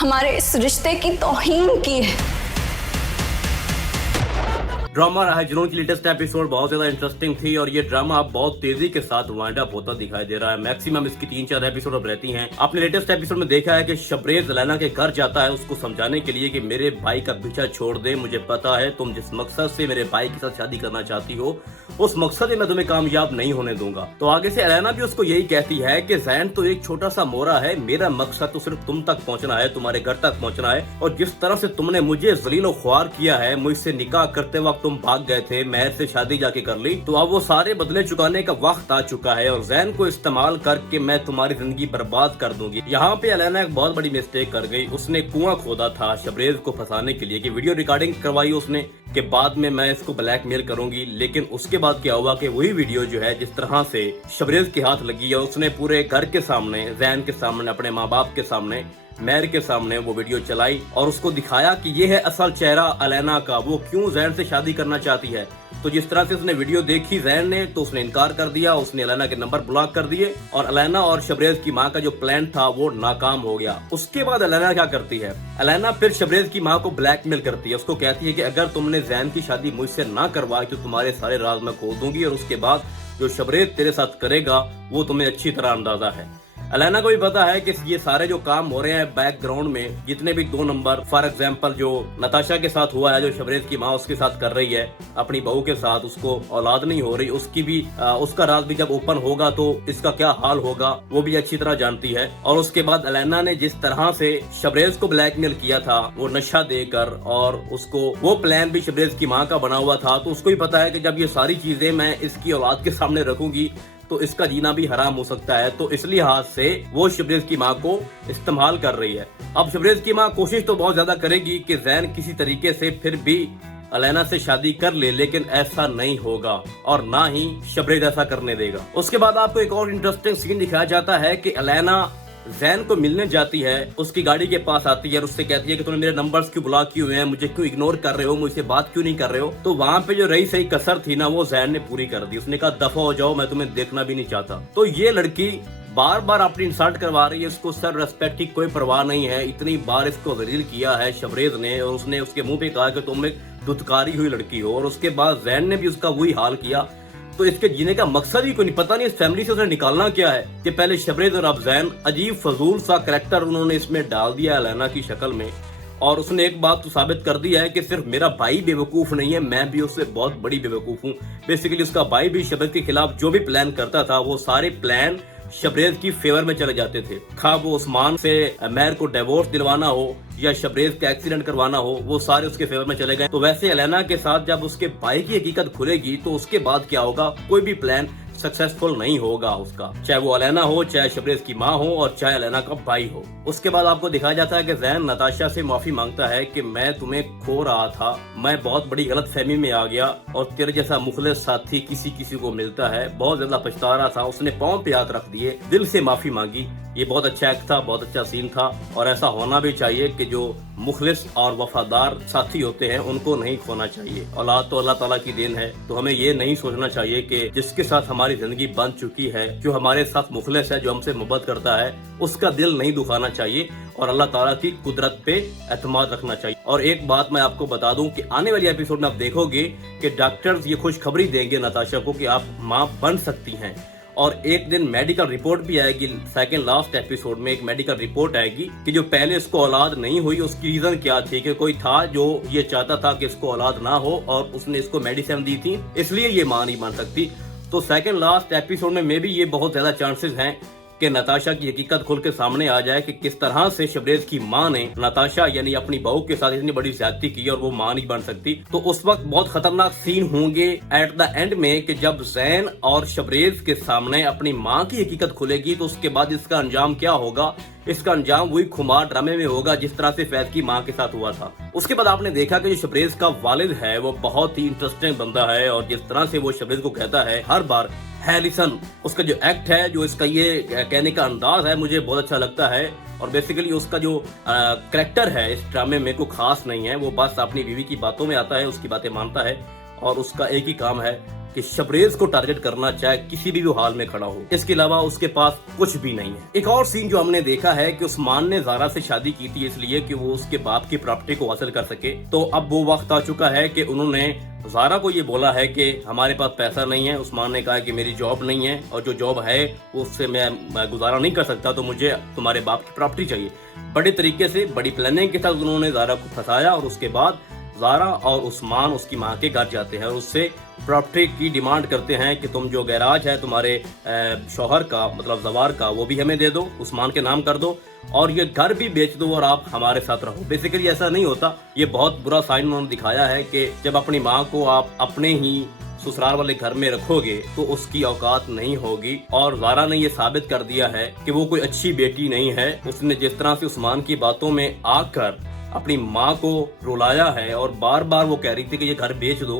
हमारे इस रिश्ते की तौहीन की है। ड्रामा रहा है जुनून की लेटेस्ट एपिसोड बहुत ज्यादा इंटरेस्टिंग थी और ये ड्रामा अब बहुत तेजी के साथ वाइंड अप होता दिखाई दे रहा है। मैक्सिमम इसकी 3-4 एपिसोड अब रहती हैं। आपने लेटेस्ट एपिसोड में देखा है कि शबरेज अलैना के घर जाता है उसको समझाने के लिए कि मेरे भाई का पीछा छोड़ दे, मुझे पता है तुम जिस मकसद से मेरे भाई के साथ शादी करना चाहती हो उस मकसद में मैं तुम्हें कामयाब नहीं होने दूंगा। तो आगे से अलैना भी उसको यही कहती है कि जैन तो एक छोटा सा मोरा है, मेरा मकसद तो सिर्फ तुम तक पहुंचना है, तुम्हारे घर तक पहुंचना है, और जिस तरह से तुमने मुझे जलीलो ख्वार किया है, मुझसे निकाह करते वक्त तुम भाग गए थे, महर से शादी जाके कर ली, तो अब वो सारे बदले चुकाने का वक्त आ चुका है और जैन को इस्तेमाल करके मैं तुम्हारी जिंदगी बर्बाद कर दूंगी। यहाँ पे अलैना एक बहुत बड़ी मिस्टेक कर गई। उसने कुआं खोदा था शबरेज को फंसाने के लिए कि वीडियो रिकॉर्डिंग करवाई उसने कि बाद में मैं इसको ब्लैकमेल करूंगी, लेकिन उसके बाद क्या हुआ कि वही वीडियो जो है जिस तरह से शबरेज के हाथ लगी है, उसने पूरे घर के सामने, जैन के सामने, अपने माँ बाप के सामने, महर के सामने वो वीडियो चलाई और उसको दिखाया कि ये है असल चेहरा अलैना का, वो क्यों जैन से शादी करना चाहती है। तो जिस तरह से उसने वीडियो देखी जैन ने, तो उसने इनकार कर दिया, उसने अलैना के नंबर ब्लॉक कर दिए और अलैना और शबरेज की माँ का जो प्लान था वो नाकाम हो गया। उसके बाद अलैना क्या करती है, अलैना फिर शबरेज की माँ को ब्लैकमेल करती है। उसको कहती है कि अगर तुमने जैन की शादी मुझसे ना करवाई तो तुम्हारे सारे राज मैं खोल दूंगी और उसके बाद जो शबरेज तेरे साथ करेगा वो तुम्हें अच्छी तरह अंदाजा है। अलैना को भी पता है कि ये सारे जो काम हो रहे हैं बैकग्राउंड में, जितने भी 2 नंबर, फॉर एग्जांपल जो नताशा के साथ हुआ है, जो शबरेज की माँ उसके साथ कर रही है अपनी बहू के साथ, उसको औलाद नहीं हो रही, उसकी भी उसका राज भी जब ओपन होगा तो इसका क्या हाल होगा वो भी अच्छी तरह जानती है। और उसके बाद अलैना ने जिस तरह से शबरेज को ब्लैकमेल किया था वो नशा देकर, और उसको वो प्लान भी शबरेज की माँ का बना हुआ था, तो उसको भी पता है कि जब ये सारी चीजें मैं इसकी औलाद के सामने रखूंगी तो इसका जीना भी हराम हो सकता है। तो इस लिहाज से वो शबरेज की माँ को इस्तेमाल कर रही है। अब शबरेज की माँ कोशिश तो बहुत ज्यादा करेगी कि जैन किसी तरीके से फिर भी अलैना से शादी कर ले, लेकिन ऐसा नहीं होगा और ना ही शबरेज ऐसा करने देगा। उसके बाद आपको एक और इंटरेस्टिंग सीन दिखाया जाता है कि अलैना जैन को मिलने जाती है, उसकी गाड़ी के पास आती है और उससे कहती है कि तुमने मेरे नंबर्स क्यों ब्लॉक किए हुए हैं, मुझे क्यों इग्नोर कर रहे हो, मुझसे बात क्यों नहीं कर रहे हो। तो वहाँ पे जो रही सही कसर थी ना वो जैन ने पूरी कर दी। उसने कहा दफा हो जाओ, मैं तुम्हें देखना भी नहीं चाहता। तो ये लड़की बार बार अपनी इंसल्ट करवा रही है, इसको सर रेस्पेक्ट की कोई परवाह नहीं है। इतनी बार इसको जलील किया है शबरेज ने और उसने उसके मुंह पे कहा कि तुम एक दुत्कारी हुई लड़की हो, और उसके बाद जैन ने भी उसका वही हाल किया। तो इसके जीने का मकसद ही कोई नहीं, पता नहीं इस फैमिली से उसने निकालना क्या है कि पहले शबरेज और अब जैन। अजीब फजूल सा करैक्टर उन्होंने इसमें डाल दिया है अलैना की शक्ल में, और उसने एक बात तो साबित कर दी है कि सिर्फ मेरा भाई बेवकूफ नहीं है, मैं भी उससे बहुत बड़ी बेवकूफ हूँ। बेसिकली उसका भाई भी शबरेज के खिलाफ जो भी प्लान करता था वो सारे प्लान शबरेज की फेवर में चले जाते थे। खा वो उस्मान से महर को डिवोर्स दिलवाना हो या शबरेज का एक्सीडेंट करवाना हो, वो सारे उसके फेवर में चले गए। तो वैसे अलैना के साथ जब उसके भाई की हकीकत खुलेगी तो उसके बाद क्या होगा, कोई भी प्लान सक्सेसफुल नहीं होगा उसका, चाहे वो अलैना हो, चाहे शबरेज की माँ हो और चाहे अलैना का भाई हो। उसके बाद आपको दिखाया जाता है कि जैन नताशा से माफी मांगता है कि मैं तुम्हें खो रहा था, मैं बहुत बड़ी गलत फहमी में आ गया और तेरे जैसा मुखलिस साथी किसी को मिलता है, बहुत ज्यादा पछता रहा था। उसने पांव पे हाथ रख दिए, दिल से माफी मांगी। ये बहुत अच्छा एक्ट था, बहुत अच्छा सीन था और ऐसा होना भी चाहिए कि जो मुखलिस और वफादार साथी होते हैं उनको नहीं खोना चाहिए। औलाद तो अल्लाह ताला की देन है, तो हमें ये नहीं सोचना चाहिए कि जिसके साथ हमारी जिंदगी बन चुकी है, जो हमारे साथ मुखलिस है, जो हमसे मोहब्बत करता है, उसका दिल नहीं दुखाना चाहिए और अल्लाह ताला की कुदरत पे एतमाद रखना चाहिए। और एक बात मैं आपको बता दूं कि आने वाली एपिसोड में आप देखोगे कि डॉक्टर्स ये खुशखबरी देंगे नताशा को कि आप माँ बन सकती हैं, और एक दिन मेडिकल रिपोर्ट भी आएगी। सेकंड लास्ट एपिसोड में एक मेडिकल रिपोर्ट आएगी कि जो पहले इसको औलाद नहीं हुई उसकी रीजन क्या थी, कि कोई था जो ये चाहता था कि इसको औलाद ना हो और उसने इसको मेडिसिन दी थी, इसलिए ये मां नहीं बन सकती। तो सेकंड लास्ट एपिसोड में मे भी ये बहुत ज्यादा चांसेस हैं कि नताशा की हकीकत खुल के सामने आ जाए कि किस तरह से शबरेज की माँ ने नताशा यानी अपनी बहू के साथ इतनी बड़ी ज्यादती की और वो माँ नहीं बन सकती। तो उस वक्त बहुत खतरनाक सीन होंगे एट द एंड में कि जब जैन और शबरेज के सामने अपनी माँ की हकीकत खुलेगी, तो उसके बाद इसका अंजाम क्या होगा। इसका अंजाम वही खुमार ड्रामे में होगा जिस तरह से फैज की माँ के साथ हुआ था। उसके बाद आपने देखा कि जो शबरेज का वालिद है वो बहुत ही इंटरेस्टिंग बंदा है, और जिस तरह से वो शबरेज को कहता है हर बार हैरिसन, उसका जो एक्ट है, जो इसका ये कहने का अंदाज है, मुझे बहुत अच्छा लगता है। और बेसिकली उसका जो कैरेक्टर है इस ड्रामे में कोई खास नहीं है, वो बस अपनी बीवी की बातों में आता है, उसकी बातें मानता है और उसका एक ही काम है कि शबरेज को टारगेट करना चाहे किसी भी हाल में खड़ा हो, इसके अलावा उसके पास कुछ भी नहीं है। एक और सीन जो हमने देखा है कि उस्मान ने ज़ारा से शादी की थी इसलिए कि वो उसके बाप की प्रॉपर्टी को हासिल कर सके। तो अब वो वक्त आ चुका है कि उन्होंने ज़ारा को ये बोला है कि हमारे पास पैसा नहीं है। उस्मान ने कहा कि मेरी जॉब नहीं है और जो जॉब है उससे मैं गुजारा नहीं कर सकता, तो मुझे तुम्हारे बाप की प्रॉपर्टी चाहिए। बड़े तरीके से बड़ी प्लानिंग के साथ उन्होंने ज़ारा को फंसाया और उसके बाद ज़ारा और उस्मान उसकी माँ के घर जाते हैं और उससे प्रॉपर्टी की डिमांड करते हैं कि तुम जो गैराज है तुम्हारे शौहर का मतलब जवार का वो भी हमें दे दो, उस्मान के नाम कर दो और ये घर भी बेच दो और आप हमारे साथ रहो। बेसिकली ऐसा नहीं होता, ये बहुत बुरा साइन उन्होंने दिखाया है कि जब अपनी माँ को आप अपने ही ससुराल वाले घर में रखोगे तो उसकी औकात नहीं होगी। और ज़ारा ने ये साबित कर दिया है कि वो कोई अच्छी बेटी नहीं है। उसने जिस तरह से उस्मान की बातों में आकर अपनी माँ को रुलाया है और बार बार वो कह रही थी कि ये घर बेच दो,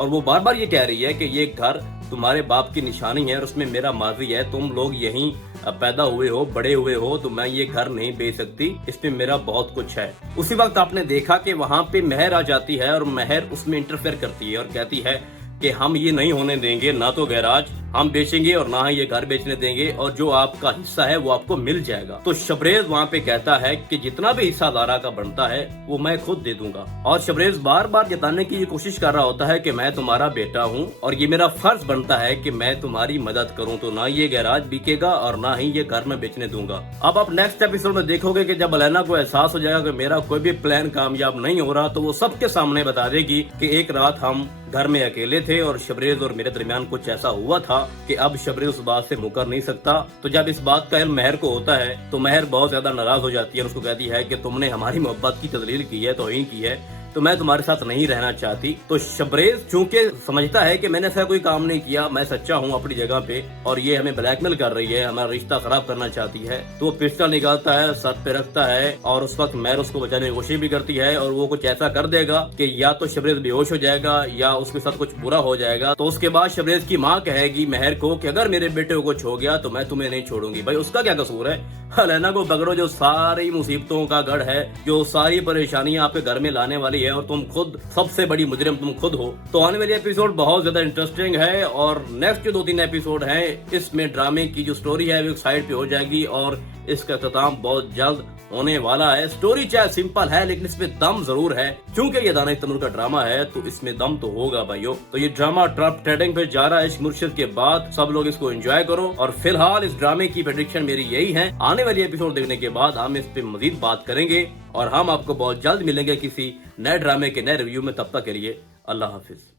और वो बार बार ये कह रही है कि ये घर तुम्हारे बाप की निशानी है और उसमें मेरा माजी है, तुम लोग यहीं पैदा हुए हो बड़े हुए हो, तो मैं ये घर नहीं बेच सकती, इसमें मेरा बहुत कुछ है। उसी वक्त आपने देखा कि वहां पे महर आ जाती है और महर उसमें इंटरफेयर करती है और कहती है कि हम ये नहीं होने देंगे, ना तो गैराज हम बेचेंगे और ना ही ये घर बेचने देंगे और जो आपका हिस्सा है वो आपको मिल जाएगा। तो शबरेज वहाँ पे कहता है कि जितना भी हिस्सा ज़ारा का बनता है वो मैं खुद दे दूंगा। और शबरेज बार बार जताने की ये कोशिश कर रहा होता है कि मैं तुम्हारा बेटा हूँ और ये मेरा फर्ज बनता है कि मैं तुम्हारी मदद करूँ, तो ना ये गैराज बिकेगा और ना ही ये घर में बेचने दूंगा। अब आप नेक्स्ट एपिसोड में देखोगे कि जब अलैना को एहसास हो जाएगा कि मेरा कोई भी प्लान कामयाब नहीं हो रहा, तो वो सबके सामने बता देगी कि एक रात हम घर में अकेले थे और शबरेज और मेरे दरमियान कुछ ऐसा हुआ था कि अब शबरेज उस बात से मुकर नहीं सकता। तो जब इस बात का इल्म महर को होता है तो महर बहुत ज्यादा नाराज हो जाती है और उसको कहती है कि तुमने हमारी मोहब्बत की तजलील की है, तौहीन की है, तो मैं तुम्हारे साथ नहीं रहना चाहती। तो शबरेज चूंकि समझता है कि मैंने ऐसा कोई काम नहीं किया, मैं सच्चा हूँ अपनी जगह पे और ये हमें ब्लैकमेल कर रही है, हमारा रिश्ता खराब करना चाहती है, तो वो पिस्टल निकालता है, सर पे रखता है और उस वक्त महर उसको बचाने की कोशिश भी करती है और वो कुछ ऐसा कर देगा कि या तो शबरेज बेहोश हो जाएगा या उसके साथ कुछ बुरा हो जाएगा। तो उसके बाद शबरेज की माँ कहेगी महर को कि अगर मेरे बेटे को कुछ हो गया तो मैं तुम्हें नहीं छोड़ूंगी। भाई उसका क्या कसूर है? अलैना को पकड़ो जो सारी मुसीबतों का गढ़ है, जो सारी परेशानियां आपके घर में लाने वाली है और तुम खुद सबसे बड़ी मुजरिम तुम खुद हो। तो आने वाली एपिसोड बहुत ज्यादा इंटरेस्टिंग है और नेक्स्ट जो 2-3 एपिसोड है इसमें ड्रामे की जो स्टोरी है वो एक साइड पे हो जाएगी और इसका इख्तिताम बहुत जल्द होने वाला है। स्टोरी चाहे सिंपल है लेकिन इसमें दम जरूर है, क्योंकि ये दानिश तैमूर का ड्रामा है तो इसमें दम तो होगा भाइयों। तो ये ड्रामा टॉप ट्रेंडिंग पे जा रहा है इश्क मुर्शिद के बाद, सब लोग इसको एंजॉय करो। और फिलहाल इस ड्रामे की प्रेडिक्शन मेरी यही है, आने वाली एपिसोड देखने के बाद हम इस पे मजीद बात करेंगे और हम आपको बहुत जल्द मिलेंगे किसी नए ड्रामे के नए रिव्यू में। तब तक के लिए अल्लाह हाफिज।